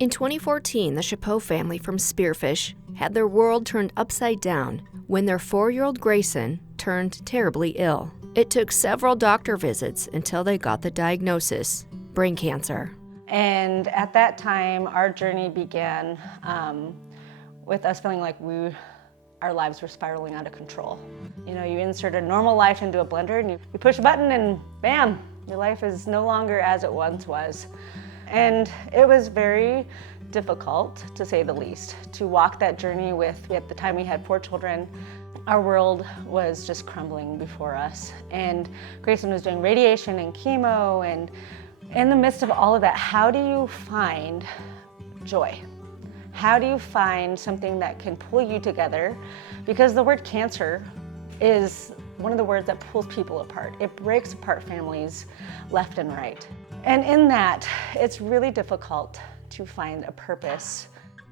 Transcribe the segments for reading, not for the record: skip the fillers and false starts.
In 2014, the Chapeau family from Spearfish had their world turned upside down when their 4-year-old Grayson turned terribly ill. It took several doctor visits until they got the diagnosis: brain cancer. And at that time, our journey began with us feeling like our lives were spiraling out of control. You know, you insert a normal life into a blender and you push a button and bam, your life is no longer as it once was. And it was very difficult, to say the least, to walk that journey with, at the time we had 4 children. Our world was just crumbling before us. And Grayson was doing radiation and chemo, and in the midst of all of that, how do you find joy? How do you find something that can pull you together? Because the word cancer is one of the words that pulls people apart. It breaks apart families left and right. And in that, it's really difficult to find a purpose.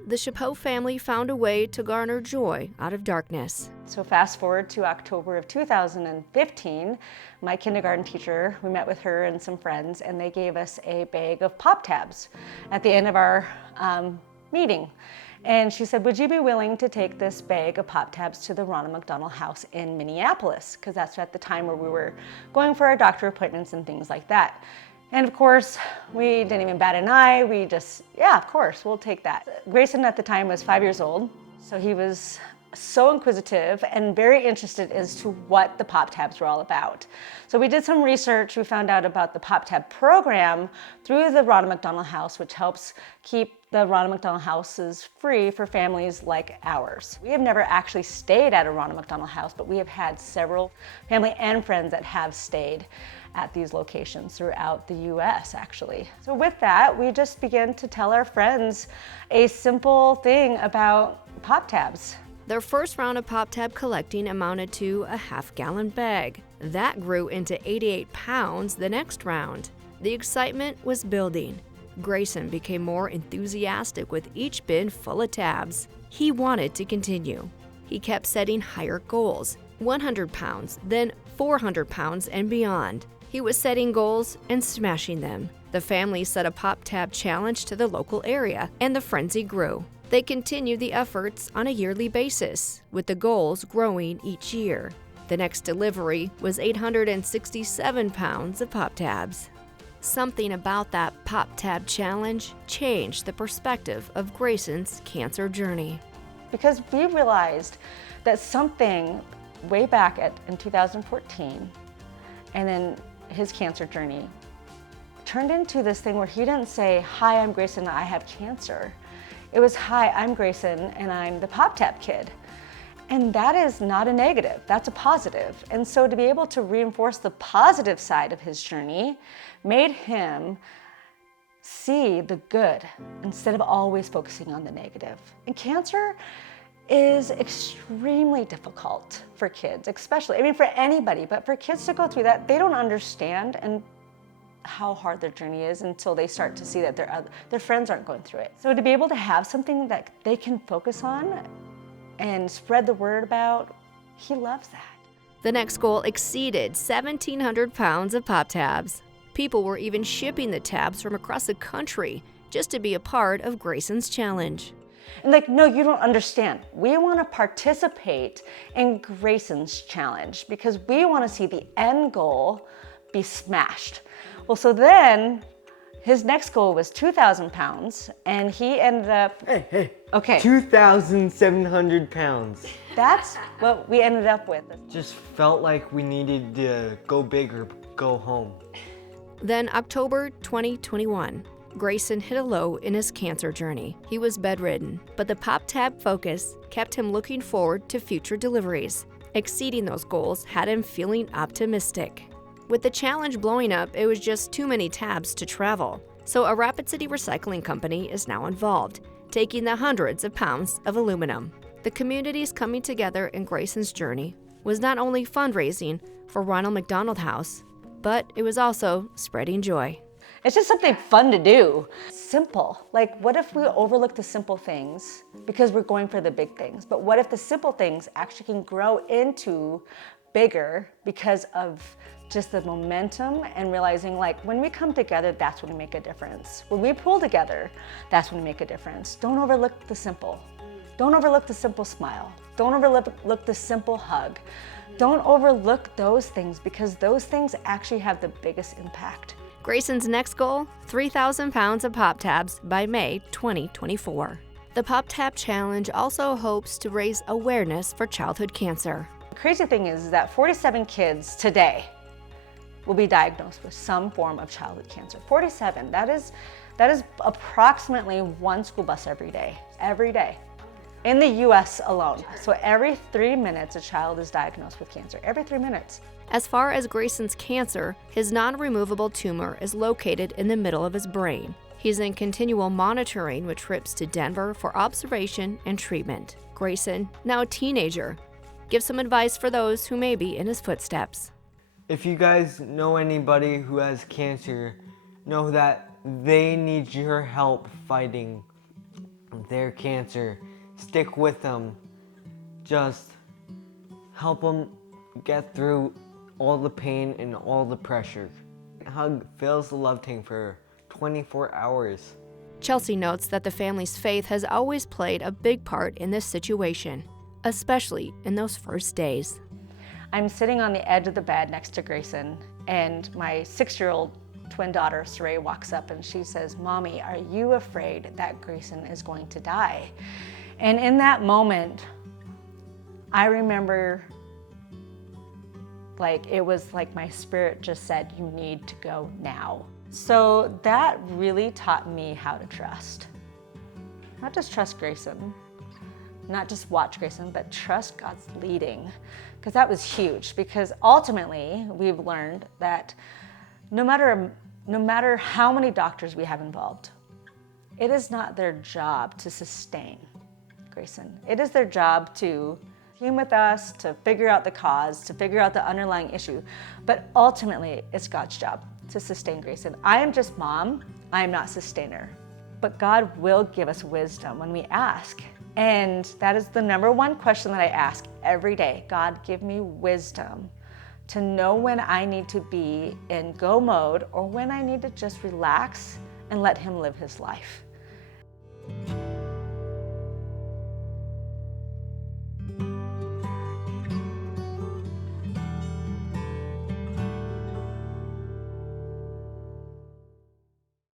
The Chapeau family found a way to garner joy out of darkness. So fast forward to October of 2015, my kindergarten teacher, we met with her and some friends, and they gave us a bag of Pop Tabs at the end of our meeting. And she said, would you be willing to take this bag of Pop Tabs to the Ronald McDonald House in Minneapolis? Because that's at the time where we were going for our doctor appointments and things like that. And of course, we didn't even bat an eye. We just, yeah, of course, we'll take that. Grayson at the time was 5 years old, so he was so inquisitive and very interested as to what the Pop Tabs were all about. So we did some research. We found out about the Pop Tab program through the Ronald McDonald House, which helps keep the Ronald McDonald Houses free for families like ours. We have never actually stayed at a Ronald McDonald House, but we have had several family and friends that have stayed at these locations throughout the US, actually. So with that, we just began to tell our friends a simple thing about Pop Tabs. Their first round of Pop Tab collecting amounted to a half-gallon bag. That grew into 88 pounds the next round. The excitement was building. Grayson became more enthusiastic with each bin full of tabs. He wanted to continue. He kept setting higher goals: 100 pounds, then 400 pounds and beyond. He was setting goals and smashing them. The family set a Pop Tab challenge to the local area, and the frenzy grew. They continued the efforts on a yearly basis, with the goals growing each year. The next delivery was 867 pounds of Pop Tabs. Something about that Pop Tab challenge changed the perspective of Grayson's cancer journey. Because we realized that something way back in 2014, and then his cancer journey, turned into this thing where he didn't say, hi, I'm Grayson, I have cancer. It was, hi, I'm Grayson, and I'm the Pop Tab kid. And that is not a negative, that's a positive. And so to be able to reinforce the positive side of his journey made him see the good instead of always focusing on the negative. And cancer is extremely difficult for kids, especially, I mean, for anybody, but for kids to go through that, they don't understand and how hard their journey is until they start to see that their friends aren't going through it. So to be able to have something that they can focus on and spread the word about, he loves that. The next goal exceeded 1,700 pounds of Pop Tabs. People were even shipping the tabs from across the country just to be a part of Grayson's challenge. And like, no, you don't understand. We want to participate in Grayson's challenge because we want to see the end goal be smashed. Well, so then his next goal was 2,000 pounds, and he ended up... Hey. Okay. 2,700 pounds. That's what we ended up with. Just felt like we needed to go big or go home. Then October 2021, Grayson hit a low in his cancer journey. He was bedridden, but the Pop Tab focus kept him looking forward to future deliveries. Exceeding those goals had him feeling optimistic. With the challenge blowing up, it was just too many tabs to travel. So a Rapid City recycling company is now involved, taking the hundreds of pounds of aluminum. The community's coming together in Grayson's journey was not only fundraising for Ronald McDonald House, but it was also spreading joy. It's just something fun to do. Simple. Like, what if we overlook the simple things because we're going for the big things? But what if the simple things actually can grow into bigger because of just the momentum and realizing like when we come together, that's when we make a difference. When we pull together, that's when we make a difference. Don't overlook the simple. Don't overlook the simple smile. Don't overlook the simple hug. Don't overlook those things because those things actually have the biggest impact. Grayson's next goal, 3,000 pounds of Pop Tabs by May 2024. The Pop Tab Challenge also hopes to raise awareness for childhood cancer. The crazy thing is that 47 kids today will be diagnosed with some form of childhood cancer. 47, that is approximately one school bus every day, in the US alone. So every 3 minutes, a child is diagnosed with cancer, every 3 minutes. As far as Grayson's cancer, his non-removable tumor is located in the middle of his brain. He's in continual monitoring with trips to Denver for observation and treatment. Grayson, now a teenager, gives some advice for those who may be in his footsteps. If you guys know anybody who has cancer, know that they need your help fighting their cancer. Stick with them. Just help them get through all the pain and all the pressure. Hug feels the love tank for 24 hours. Chelsey notes that the family's faith has always played a big part in this situation, especially in those first days. I'm sitting on the edge of the bed next to Grayson, and my 6-year-old twin daughter, Saray, walks up and she says, "Mommy, are you afraid that Grayson is going to die?" And in that moment, I remember it was like my spirit just said, "You need to go now." So that really taught me how to trust. Not just trust Grayson, not just watch Grayson, but trust God's leading. Because that was huge, because ultimately we've learned that no matter how many doctors we have involved, it is not their job to sustain Grayson. It is their job to team with us, to figure out the cause, to figure out the underlying issue. But ultimately, it's God's job to sustain Grayson. I am just mom, I am not sustainer. But God will give us wisdom when we ask. And that is the number one question that I ask every day. God, give me wisdom to know when I need to be in go mode or when I need to just relax and let him live his life.